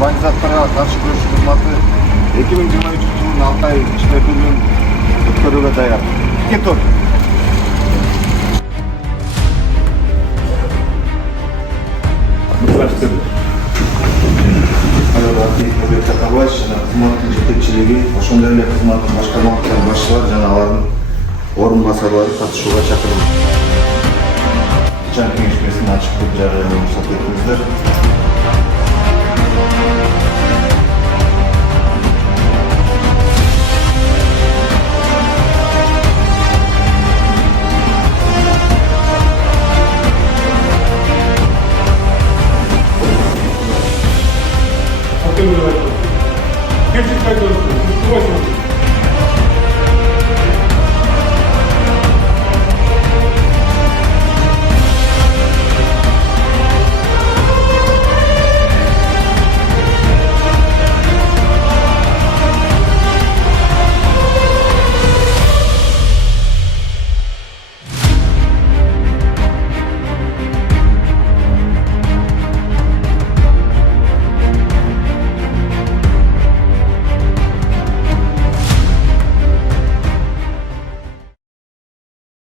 бандиттарга каршы күрөш кызматы 2023-жылдын 6 ай ичинде өтүлгөн өткөрүүгө даяр. Кет тур. Нурбек Такабаевич жана кызматтын жетекчилиги, ошондой эле кызматтын башка башчылары жана алардын орун басарлары катышууга чакырылды. Кеңешмесин ачык деп жарыялауга уруксат этиңиздер.